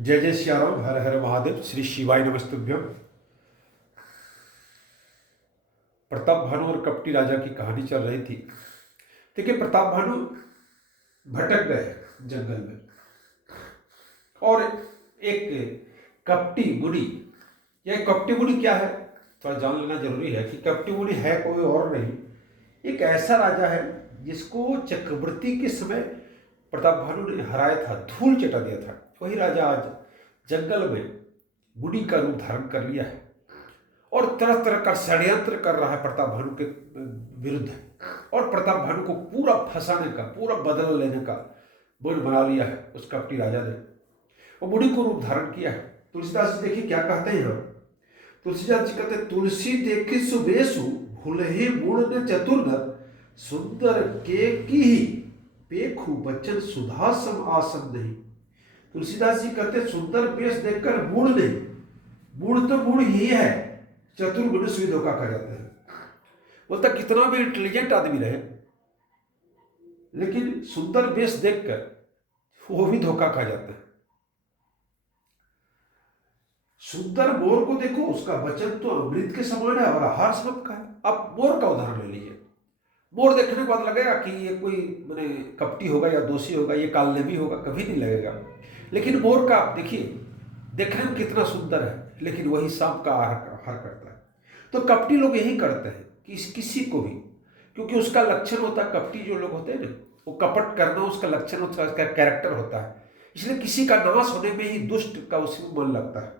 जय जय सियाराम, हर हर महादेव, श्री शिवाय नमस्तुभ्यम। प्रताप भानु और कपटी राजा की कहानी चल रही थी। देखिए, प्रताप भानु भटक गए जंगल में और एक कपटी मुनि, यह कपटी मुनि क्या है थोड़ा जान लेना जरूरी है कि कपटी मुनि है कोई और नहीं, एक ऐसा राजा है जिसको चक्रवर्ती के समय प्रताप भानु ने हराया था, धूल चटा दिया था। वही राजा आज जंगल में मुनि का रूप धारण कर लिया है और तरह तरह का षड्यंत्र कर रहा है प्रताप भानु के विरुद्ध, और प्रताप भानु को पूरा फंसाने का, पूरा बदला लेने का मन बना लिया है उस कपटी राजा ने। वो मुनि को रूप धारण किया है। तुलसीदास जी देखिए क्या कहते हैं यहाँ। तुलसीदास जी कहते हैं, तुलसी देखे सुबेसु भूलहि मूढ़ न चतुर नर, सुंदर के की पेखु बचन सुधा सम आसन नहीं। तुलसीदास जी कहते सुंदर वेश देखकर मूढ़ नहीं, मूढ़ तो मूढ़ ही है, चतुर मनुष्य भी धोखा खा जाते हैं। बोलता कितना भी इंटेलिजेंट आदमी रहे लेकिन सुंदर वेश देखकर वो भी धोखा खा जाते हैं। सुंदर मोर को देखो, उसका वचन तो अमृत के समान है और आहार सबक का है। अब मोर का उदाहरण ले लीजिए। मोर देखने के बाद लगेगा कि ये कोई मैंने कपटी होगा या दोषी होगा, ये कालनेमी होगा, कभी नहीं लगेगा। लेकिन मोर का आप देखिए, देखने में कितना सुंदर है, लेकिन वही सांप का आहार करता है। तो कपटी लोग यही करते हैं कि किसी को भी, क्योंकि उसका लक्षण होता है, कपटी जो लोग होते हैं ना, वो कपट करना उसका लक्षण होता है, उसका कैरेक्टर होता है। इसलिए किसी का नाश होने में ही दुष्ट का उसमें मन लगता है।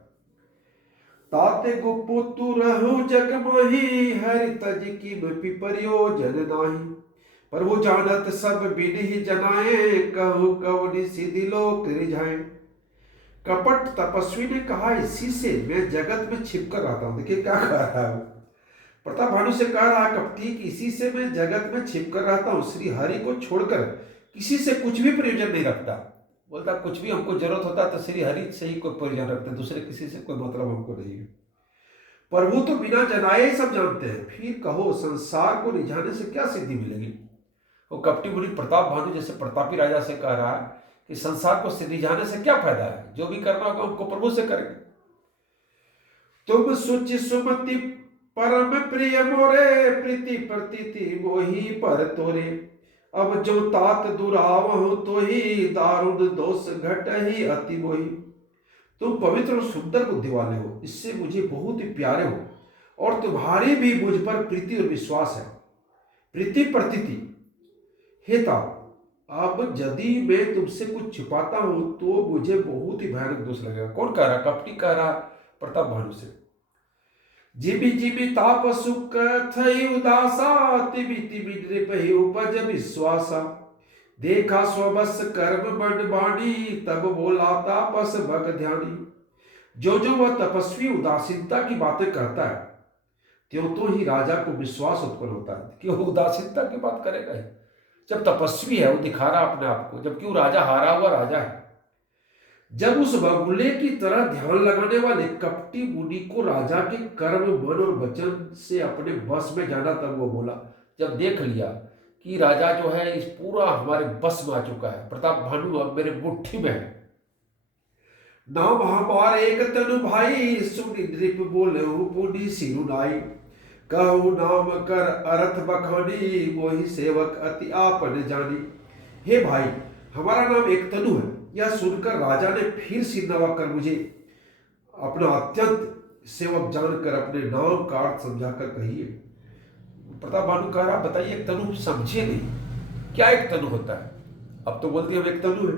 ताते गुपुतु रहु जग माही, हरि तज की पिपरियोजन नाही। पर वो जानत सब बिन ही जनाए, कहु कवनि सिद्धि लोक रिझाए। कपट तपस्वी ने कहा, इसी से मैं जगत में छिप कर रहता हूं। देखिए क्या कह रहा है। प्रताप भानु से कह रहा है कपटी कि इसी से मैं जगत में छिप कर रहता हूं, श्री हरि को छोड़कर किसी से कुछ भी प्रयोजन नहीं रखता। बोलता कुछ भी हमको जरूरत होता है तो श्री हरि से ही कोई प्रयोजन रखते हैं, दूसरे किसी से कोई मतलब हमको नहीं है। प्रभु तो बिना जनाए सब जानते हैं, फिर कहो संसार को रिझाने से क्या सिद्धि मिलेगी। वो कपटी मुनि प्रताप भानु जैसे प्रतापी राजा से कह रहा है कि संसार को रिझाने से क्या फायदा है, जो भी करना होगा हमको प्रभु से करेंगे। तुम सुचि सुमति परम प्रिय मोरे, प्रीति प्रतीति मोही पर तोरे। अब जो तात दुरावहु तो ही, दारुण दोष घट ही अति मोही। तुम पवित्र और सुंदर बुद्धि वाले हो, इससे मुझे बहुत ही प्यारे हो, और तुम्हारी भी मुझ पर प्रीति और विश्वास है। प्रीति प्रतीति हेता, अब यदि मैं तुमसे कुछ छिपाता हूं तो मुझे बहुत ही भयानक दोष लगेगा। कौन कह रहा? कपटी कह रहा प्रताप भानु से। जिबि जिबि ताप सुख थई उदासा, तिबि तिबि नृप उपज विश्वासा। देखा स्वबस कर्म बन बाणी, तब बोला तापस भग ध्यानी। जो जो वह तपस्वी उदासीनता की बातें कहता है, त्यों तो ही राजा को विश्वास उत्पन्न होता है कि वो उदासीनता की बात करेगा ही। जब तपस्वी है, वो दिखा रहा अपने आप को, जबकि वो राजा हारा हुआ राजा है। जब उस बगुले की तरह ध्यान लगाने वाले कपटी मुनि को राजा के कर्म, मन और वचन से अपने बस में जाना, तब वो बोला, जब देख लिया कि राजा जो है इस पूरा हमारे बस में आ चुका है, प्रताप भानु अब मेरे मुट्ठी में है। नाम हमारे एक तनु भाई, सुनि नृप बोले पुनि सिरुनाई। कहु नाम कर अर्थ बखानी, मोहि सेवक अति आपन जानी। हे भाई, हमारा नाम एक तनु है, यह सुनकर राजा ने फिर सिर नवा कर मुझे अपना अत्यंत सेवक जानकर अपने नाम का अर्थ समझाकर कहिए। प्रताप भानु कह रहा, बताइए एक तनु समझिए नहीं, क्या एक तनु होता है? अब तो बोलते हम एक तनु है,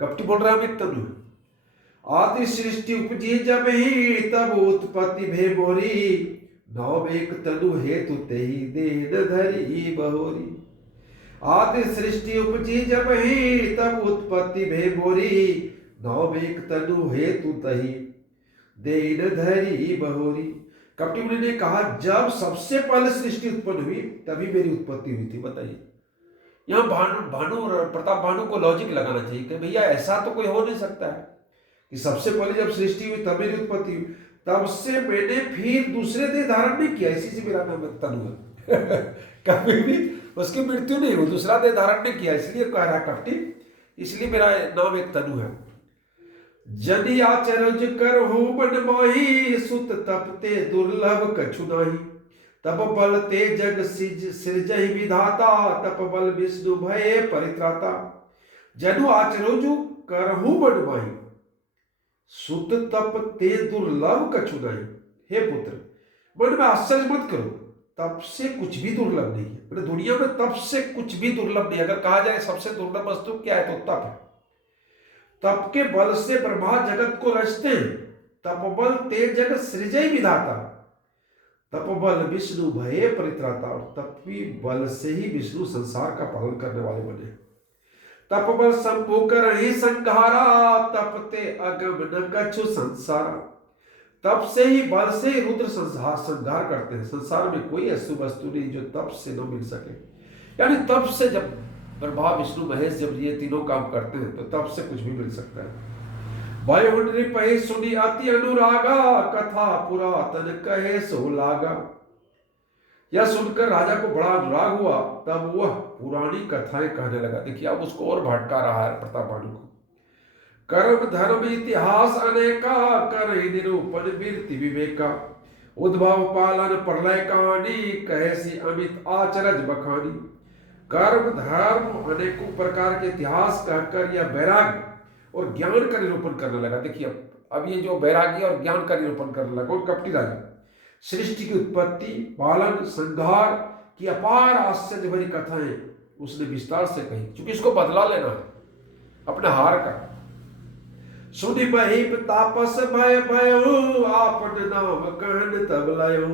कपटी बोल रहा है हम एक तनु है। आदि सृष्टि उपजी जब ही, तब उत्पत्ति भे मोरी। नाम एक तनु हेतु तेहि देन धरी बहोरी। आदि सृष्टि उपजी जब ही, तब उत्पत्ति भे मोरी। नाम एक तनु हेतु तहि देन धरी बहोरी। कपटी मुनि ने कहा, जब सबसे पहले सृष्टि उत्पन्न हुई तभी मेरी उत्पत्ति हुई थी। बताइए, यहाँ प्रताप भानु को लॉजिक लगाना चाहिए कि भैया ऐसा तो कोई हो नहीं सकता है कि सबसे पहले जब सृष्टि हुई तब मेरी उत्पत्ति हुई, तब से मैंने फिर दूसरे देह धारण नहीं किया, इसी से मेरा नाम तनु है। कभी भी उसकी मृत्यु नहीं हुई, दूसरा देह धारण नहीं किया, इसलिए कह रहा कपटी, इसलिए मेरा नाम एक तनु है। जदि आचरज कर हो मन माही, सुत तपते दुर्लभ कछु नाही। तप बल ते जग सृजहि विधाता, तप बल विष्णु भये परित्राता। जनु आचरजु करहु मन माही, सुत तप ते दुर्लभ कछु नहीं। हे पुत्र, मन में आश्चर्य मत करो, तप से कुछ भी दुर्लभ नहीं है। मतलब दुनिया में तप से कुछ भी दुर्लभ नहीं। अगर कहा जाए सबसे दुर्लभ वस्तु क्या है तो तप है। तप के बल से ब्रह्मा जगत को रचते हैं। तप बल ते जग सृजय विधाता, तप बल विष्णु भये परित्राता। और तपी बल से ही विष्णु संसार का पालन करने वाले बने। तप बल शंभु करहि संहारा, तपते अगम न कछु संसारा। तप से ही बल से ही रुद्र संहार करते हैं। संसार में कोई ऐसी वस्तु नहीं जो तप से न मिल सके। यानी तप से जब ब्रह्मा विष्णु महेश जब ये तीनों काम करते हैं तो तप से कुछ भी मिल सकता है। वायुमंडली पही सुनी अति अनुरागा, कथा पुरातन कहे सो लागा। यह सुनकर राजा को बड़ा अनुराग हुआ, तब वह पुरानी कथाएं कहने लगा। देखिए अब उसको और भटका रहा है प्रताप भानु को। कर्म धर्म इतिहास अनेका, करहि निरूपण वीरति विवेका। उद्भव पालन प्रलय कहानी, कहसी अमित आचरज बखानी। कर्म धर्म अनेकों प्रकार के इतिहास कहकर यह वैराग्य और ज्ञान का निरूपण करने लगा। देखिए अब ये जो वैराग्य और ज्ञान का निरूपण करने लगा और कपटी राजा सृष्टि की उत्पत्ति पालन संहार की अपार आश्चर्य भरी कथाएं उसने विस्तार से कही, क्योंकि इसको बदला लेना है अपने हार का। सुनि महीप तापस भय भयो, आपन नाम कहन तब लयो।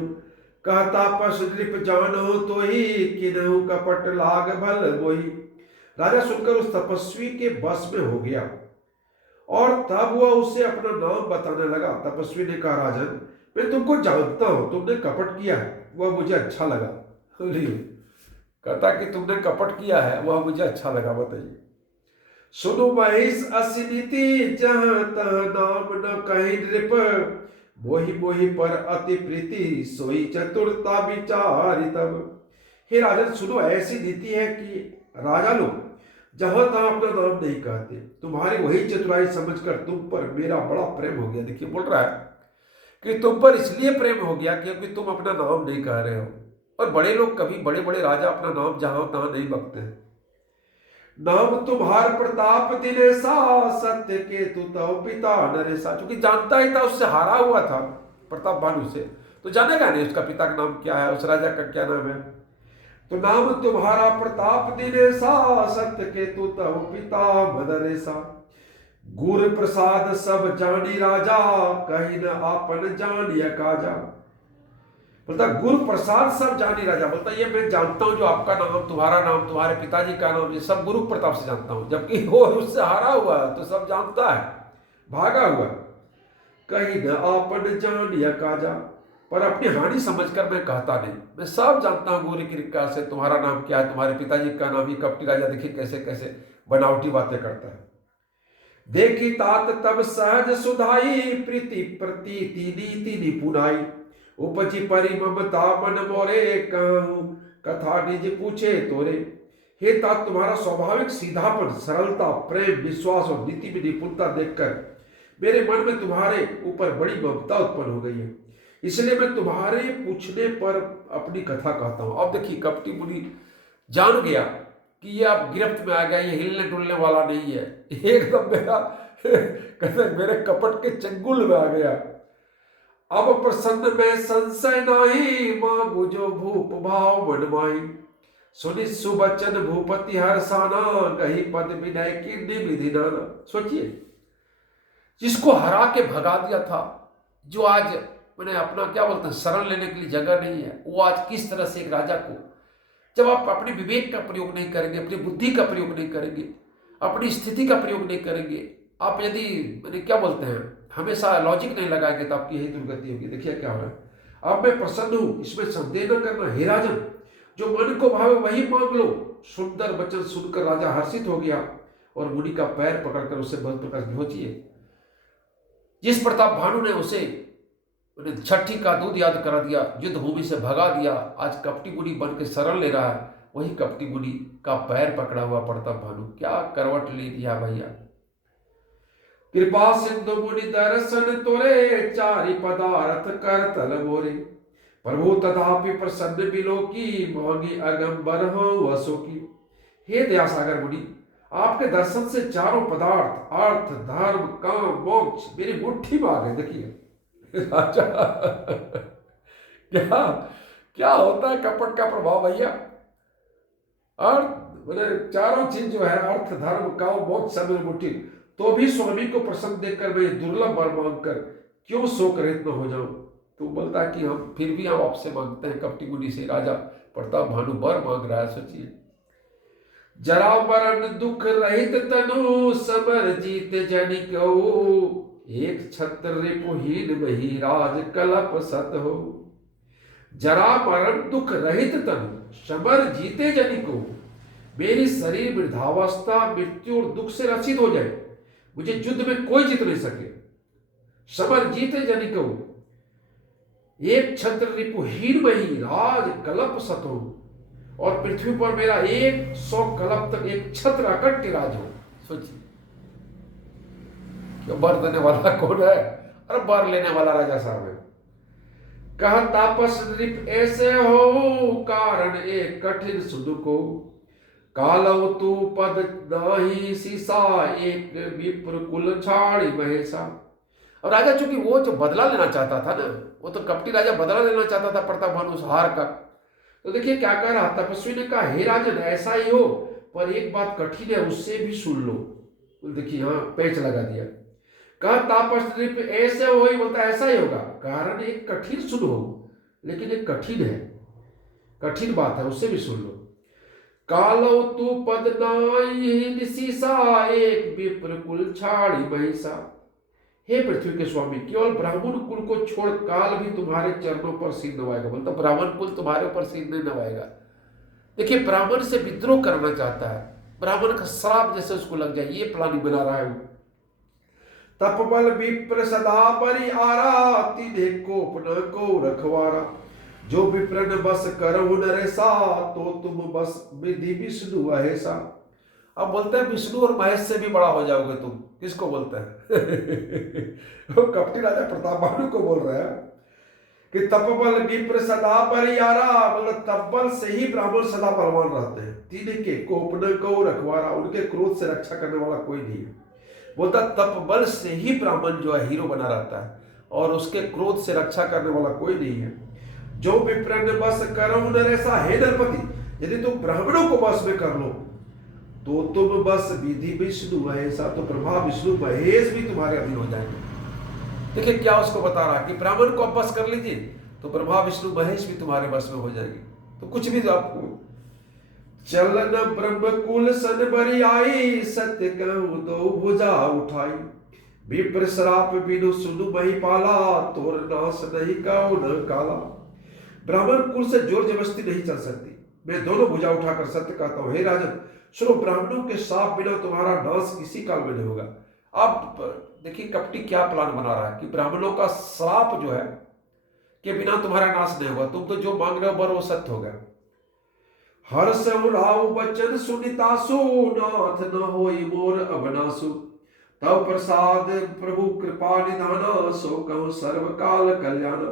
कह तापस नृप जानो तो ही, किन्हु कपट लाग भल बोही। राजा सुनकर उस तपस्वी के बस में हो गया और तब वह उसे अपना नाम बताने लगा। तपस्वी ने कहा, राजन मैं तुमको जानता हूं, तुमने कपट किया है, वह मुझे अच्छा लगा। कहता कि तुमने कपट किया है वह मुझे अच्छा लगा, बताइए। सुनो महेश असिनीति, जहां तह नाम न कहीं नृप। मोहि मोहि पर अति प्रीति, सोई चतुरता विचारी तब। हे राजन सुनो, ऐसी नीति है कि राजा लोग जहां तहां अपना नाम नहीं कहते। तुम्हारी वही चतुराई समझकर तुम पर मेरा बड़ा प्रेम हो गया। देखिए बोल रहा है कि तुम पर इसलिए प्रेम हो गया क्योंकि तुम अपना नाम नहीं कह रहे हो। और बड़े लोग कभी बड़े बड़े राजा अपना नाम जहां तहां नहीं बकते हैं। नाम तुम्हार प्रताप दिनेशा, सत्य के तु तव पिता नरेशा। चूंकि जानता ही था, उससे हारा हुआ था प्रताप भानु से, तो जानेगा नहीं उसका पिता का नाम क्या है, उस राजा का क्या नाम है। तो नाम तुम्हारा प्रताप दिनेशा, सत्य के तु तव पिता नरेशा। गुर प्रसाद सब जानी राजा, कहीं न आपन जानिय काजा। बोलता गुरु प्रसाद सब जानी राजा। बोलता ये मैं जानता हूं जो आपका नाम, तुम्हारा नाम, तुम्हारे पिताजी का नाम, ये सब गुरु प्रताप से जानता हूं। जबकि वो उससे हारा हुआ तो सब जानता है, भागा हुआ। कहीं न आपन जानिय काजा, पर अपनी हानि समझकर मैं कहता नहीं। मैं सब जानता हूं गुरु की कृपा से तुम्हारा नाम क्या है, तुम्हारे पिताजी का नाम। ही कपटी राजा देखिए कैसे कैसे बनावटी बातें करता है। देखी तात तब सहज सुधाई, प्रीति प्रतीति नीति निपुनाई। उपजी परि ममता मन मोरे, कहूं कथा निज पूछे तोरे। हे तात तुम्हारा स्वाभाविक सीधापन, सरलता, प्रेम, विश्वास और नीति में निपुणता देखकर मेरे मन में तुम्हारे ऊपर बड़ी ममता उत्पन्न हो गई है। इसलिए मैं तुम्हारे पूछने पर अपनी कथा कहता हूं। अब देखिए कपटी मुनि जान गया कि ये अब गिरफ्त में आ गया, ये हिलने डुलने वाला नहीं है। एकदम मेरा कहते मेरे कपट के चंगुल में आ गया। अब प्रसन्न में संशय नाही, मांगू जो भूप भाव मन माही। सुनि सुबचन भूपति हर्षाना, कही पद विनय की निविधि नाना। सोचिए जिसको हरा के भगा दिया था, जो आज मैंने अपना क्या बोलते हैं शरण लेने के लिए जगह नहीं है, वो आज किस तरह से एक राजा को, जब आप अपने विवेक का प्रयोग नहीं करेंगे, अपनी बुद्धि का प्रयोग नहीं करेंगे, अपनी स्थिति का प्रयोग नहीं करेंगे, आप यदि मैंने क्या बोलते हैं हमेशा लॉजिक नहीं लगाएंगे तो आपकी यही दुर्गति होगी। देखिए क्या हो रहा है। अब मैं प्रसन्न हूं, इसमें संदेह न करना। हे राजन जो मन को भावे वही मांग लो। सुंदर वचन सुनकर राजा हर्षित हो गया और मुनि का पैर पकड़कर उसे बल प्रकार सोचिए जिस प्रताप भानु ने उसे छठी का दूध याद करा दिया, युद्ध भूमि से भगा दिया, आज कपटी मुनि बन के शरण ले रहा है, वही कपटी मुनि का पैर पकड़ा हुआ प्रताप भानु क्या करवट ले दिया भैया। कृपा सिंधु मुनि दर्शन तोरे, चारि पदारथ कर तल मोरे। प्रभु तथापि प्रसन्न बिलो की, मांगी अगंबर हो वसो की। हे दयासागर मुनि, आपके दर्शन से चारों पदार्थ अर्थ धर्म काम मोक्ष मेरी मुट्ठी में आ गए। देखिए राजा क्या क्या होता है कपट का प्रभाव भैया। अर्थ मैंने चारों चीज जो है अर्थ धर्म काम मोक्ष सब मेरी मुट्ठी, तो भी स्वामी को प्रसन्न देखकर मैं दुर्लभ वर मांग कर क्यों शोक रहित न हो जाऊं। तो बोलता है कि हम फिर भी हम आपसे मांगते हैं कपटी मुनि से। राजा प्रताप भानु वर मांग रहा है। सोचिए, जरा मरण दुख रहित तनु, समर जीत जनिको। एक छत्र रिपुहीन मही, राज कलप सत हो। जरा मरण दुख रहित तनु, समर जीते जनिको। मेरी शरीर वृद्धावस्था मृत्यु और दुख से रक्षित हो जाए, मुझे युद्ध में कोई जीत नहीं सके। समर जीते जनिको, एक छत्र रिपुहीन मही, राज कलप सत हो। और पृथ्वी पर मेरा 100 कलप तक एक छत्र अकट के राज हो। सोचिए, क्यों वर देने वाला कौन है? अरे वर लेने वाला राजा साहब है। कहा तापस नृप ऐसे हो, कारण एक कठिन सुन को। कालव तू पद नाही सीसा, एक विप्र कुल छाड़ी महेशा। अब राजा चूंकि वो जो बदला लेना चाहता था ना, वो तो कपटी राजा बदला लेना चाहता था प्रताप भानु उस हार का। तो देखिए क्या कह रहा, तपस्वी ने कहा हे राजन ऐसा ही हो, पर एक बात कठिन है, उससे भी सुन लो। तो देखिए यहाँ पेच लगा दिया। कहा तापस नृप ऐसे हो ही, बोलता ऐसा ही होगा, कारण एक कठिन सुन हो, लेकिन एक कठिन है, कठिन बात है, उससे भी सुन लो। कालो तू पद नाई सीसा, एक विप्र कुल छाड़ी महिषा। हे पृथ्वी के स्वामी, केवल ब्राह्मण कुल को छोड़ काल भी तुम्हारे चरणों पर सिर नवाएगा। बोलता ब्राह्मण कुल तुम्हारे ऊपर सिर नहीं नवाएगा। देखिए ब्राह्मण से विद्रोह करना चाहता है, ब्राह्मण का श्राप जैसे उसको लग जाए, ये प्लानिंग बना रहा है वो। तपबल विप्र सदा परि आरा, तिन्हे कोप न को रखवारा। जो विप्र न बस करहु नरेसा, तो तुम बस विधि विष्णु अहेसा। अब बोलते हैं विष्णु और महेश से भी बड़ा हो जाओगे तुम। किसको बोलते हैं? वो कपटी राजा प्रताप भानु को बोल रहे हैं कि तपबल विप्र सदा परियारा, मतलब तपबल से ही ब्राह्मण सदा बलवान रहते हैं। तीन के कोपन को रखवारा, उनके क्रोध से रक्षा करने वाला कोई नहीं है। बोलता तपबल से ही ब्राह्मण जो है हीरो बना रहता है, और उसके क्रोध से रक्षा करने वाला कोई नहीं है। जो विप्र ने बस करहु नरेसा, हे नरपति यदि तुम ब्राह्मणों को बस में कर लो, तो तुम बस विधि विष्णु ऐसा, तो ब्रह्मा विष्णु महेश भी तुम्हारे अधीन हो जाएंगे। देखिए क्या उसको बता रहा कि ब्राह्मण को आप बस कर लीजिए, तो ब्रह्मा विष्णु महेश भी तुम्हारे बस में हो जाएंगे। तो कुछ भी आपको चलन ब्रह्म कुल सन बरी आई, सत्य कहूं दो भुजा उठाई। विप्र श्राप बिनु सुनु महिपाला, तोर नाश नहीं कहो न काला। ब्राह्मण कुल से जोर जबरदस्ती नहीं चल सकती, मैं दोनों भुजा उठाकर सत्य कहता हूं। हे राजन सुनो, ब्राह्मणों के श्राप बिना तुम्हारा नाश किसी काल में नहीं होगा। अब देखिए कपटी क्या प्लान बना रहा है कि ब्राह्मणों का श्राप जो है के बिना तुम्हारा नाश नहीं होगा, तुम तो जो मांग रहे हो बर वो सत्य होगा। हर्ष राव बचन सुनितासु, नाथ न होई मोर अबनासु। तव प्रसाद प्रभु कृपा निधाना, सो कहूं सर्व काल कल्याण।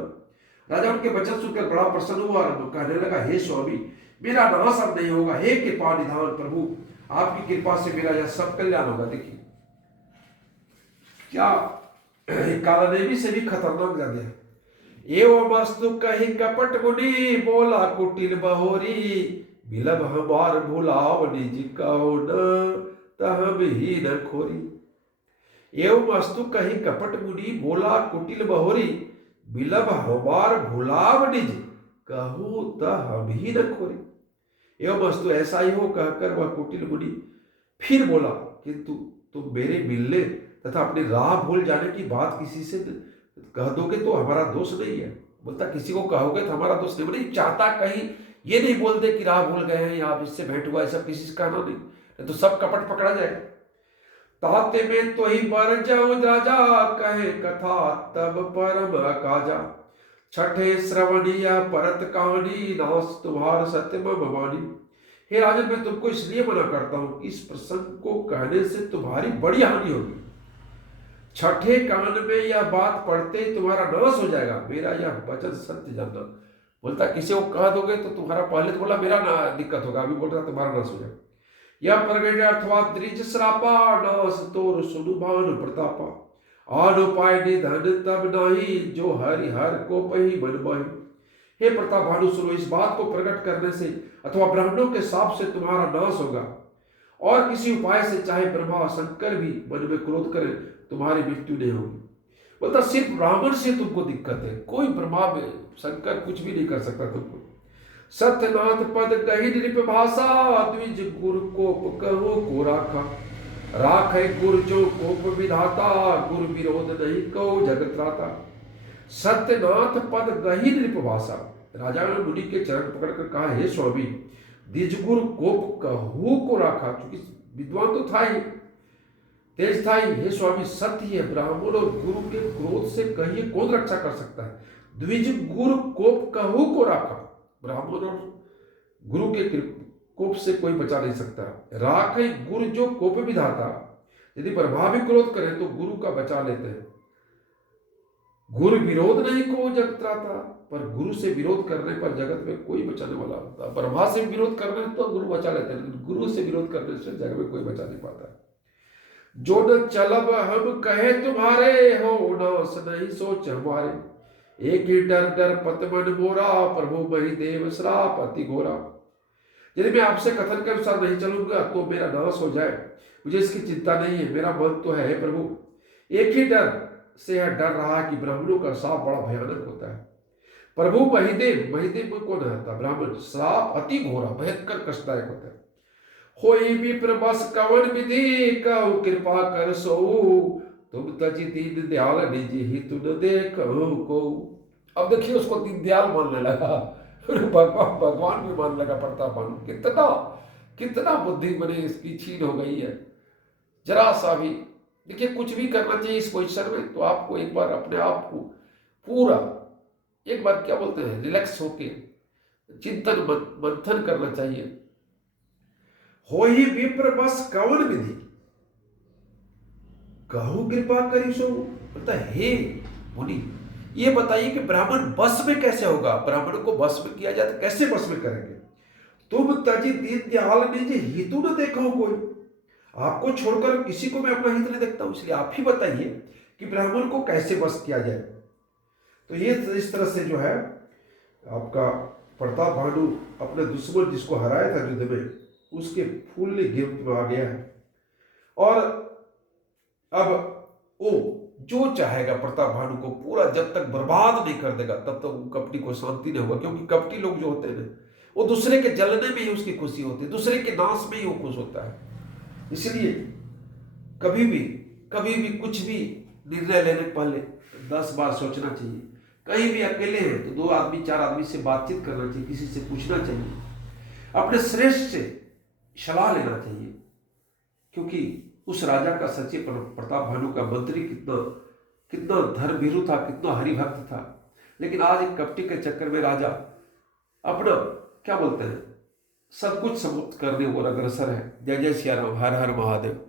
राजा उनके वचन सुनकर बड़ा प्रसन्न हुआ और कहने लगा हे स्वामी मेरा नाश अब नहीं होगा। हे कृपा निधान प्रभु, आपकी कृपा से मेरा यह सब कल्याण होगा। देखिए क्या काला देवी से भी खतरनाक जा गया। एवं वस्तु कही कपट मुनि, बोला कुटिल बहोरी। बिलब हमार भुलाव निज कहो न, तहम ही न खोरी। एवं वस्तु कही कपट मुनि, बोला कुटिल बहोरी। बिलब हमार भुलाव निज कहूं त हम ही न खोरी। एवं वस्तु ऐसा ही हो कहकर वह कुटिल मुनि फिर बोला, किंतु तुम मेरे मिलने तथा अपनी राह भूल जाने की बात किसी से कह दोगे तो हमारा दोष नहीं है। बोलता किसी को कहोगे तो हमारा दोष नहीं चाहता, कहीं ये नहीं बोलते कि राह भूल गए हैं या आप इससे भेंट हुआ है, सब किसी से कहना नहीं, तो सब कपट पकड़ा जाए। ताते में तो ही बर जाऊं राजा, कहे कथा तब परम काजा। छठे श्रवणीय परत कहानी, नाश तुम्हार सत्यम भवानी। हे राजन मैं तुमको इसलिए मना करता हूं, इस प्रसंग को कहने से तुम्हारी बड़ी हानि होगी। छठे कान में यह बात पढ़ते ही तुम्हारा नाश हो जाएगा, मेरा यह वचन सत्य जानना। बोलता किसी को कह दोगे तो तुम्हारा, पहले तो बोला मेरा ना दिक्कत होगा, अभी बोल रहा तुम्हारा नाश हो जाएगा। यह प्रगट अथवा द्रिज श्रापा, नाश तोर सुनुभान प्रतापा, आन उपाय निधन तब नाही, जो हरि हर को पही मन माही। हे प्रताप भानु सुनो, इस बात को प्रकट करने से अथवा ब्राह्मणों के साप से तुम्हारा नाश होगा, और किसी उपाय से चाहे ब्रह्मा शंकर भी मन में क्रोध करें तुम्हारी मृत्यु नहीं होगी। बोलता सिर्फ ब्राह्मण से तुमको दिक्कत है, कोई ब्रह्मा में शंकर कुछ भी नहीं कर सकता तुमको। सत्यनाथ पद कही नृप भाषा, द्विज गुर कोप कहो को राखा, राख है गुर जो कोप विधाता, गुर विरोध नहीं कहो जगत राता। सत्यनाथ पद गही नृप भाषा, राजा ने मुनि के चरण पकड़कर कहा हे स्वामी, द्विजगुर कोप कहू को राखा, क्योंकि विद्वान तो था ही, तेज था ही। हे स्वामी सत्य है, ब्राह्मण और गुरु के क्रोध से कहिए कौन रक्षा कर सकता है। द्विज गुरु कोप कहू को राखा, ब्राह्मण और गुरु के कोप से कोई बचा नहीं सकता। राख गुरु जो कोप विधाता, यदि ब्रह्मा भी क्रोध करे तो गुरु का बचा लेते हैं। गुरु विरोध नहीं को जगत राता, पर गुरु से विरोध करने पर जगत में कोई बचाने वाला होता। ब्रह्मा से विरोध करने तो गुरु बचा लेते हैं, लेकिन गुरु से विरोध करने से जगत में कोई बचा नहीं पाता। जो न चलब हम कहे तुम्हारे, हो नास नहीं सोच हमारे, एक ही डर डर पत मन मोरा, प्रभु मही देव श्राप अति घोरा। यदि मैं आपसे कथन के अनुसार नहीं चलूंगा तो मेरा नाश हो जाए, मुझे इसकी चिंता नहीं है, मेरा मन तो है प्रभु। एक ही डर से यह डर रहा कि ब्राह्मणों का श्राप बड़ा भयानक होता है। प्रभु महिदेव, महिदेव में कौन रहता ब्राह्मण, श्राप अति घोरा भयंकर कष्टदायक होता है। होई विप्र बस कवन विधि, कहु कृपा कर सो, तुम तजी दीन दयाल निज हितु न देखो को। अब देखिए उसको दीन दयाल मानने लगा, भगवान भगवान भी मानने लगा प्रताप भानु। कितना कितना बुद्धि बने इसकी छीन हो गई है, जरा सा भी। देखिए कुछ भी करना चाहिए इस पोजीशन में तो आपको एक बार अपने आप को पूरा एक बार क्या बोलते हैं रिलैक्स होके चिंतन मंथन करना चाहिए। हो ही विप्र बस कवन विधि, कहूं कृपा करी सो। बोलता हे मुनि ये बताइए कि ब्राह्मण बस में कैसे होगा, ब्राह्मण को बस में किया जाए तो कैसे बस में करेंगे। तुम तजी दीन दयाल निज हितु न देखो कोई, आपको छोड़कर किसी को मैं अपना हित नहीं देखता हूं, इसलिए आप ही बताइए कि ब्राह्मण को कैसे बस किया जाए। तो ये इस तरह से जो है आपका प्रताप भानु अपने दुश्मन जिसको हराया था युद्ध में उसके फूलने गिरफ्त में आ गया है। और अब वो जो चाहेगा प्रताप भानु को पूरा जब तक बर्बाद नहीं कर देगा तब तक कपटी को शांति नहीं होगा, क्योंकि कपटी लोग जो होते हैं वो दूसरे के जलने में ही उसकी खुशी होती है, दूसरे के नाश में ही वो खुश होता है। इसलिए कभी भी कुछ भी निर्णय लेने के पहले 10 बार सोचना चाहिए। कहीं भी अकेले हैं तो 2 आदमी 4 आदमी से बातचीत करना चाहिए, किसी से पूछना चाहिए, अपने श्रेष्ठ से सलाह लेना चाहिए। क्योंकि उस राजा का सच्चे प्रताप भानु का मंत्री कितना धर्मभीरु था, कितना हरिभक्त था, लेकिन आज एक कपटी के चक्कर में राजा अपना क्या बोलते हैं सब कुछ समाप्त करने और अग्रसर है। जय जय सिया राम, हर हर महादेव।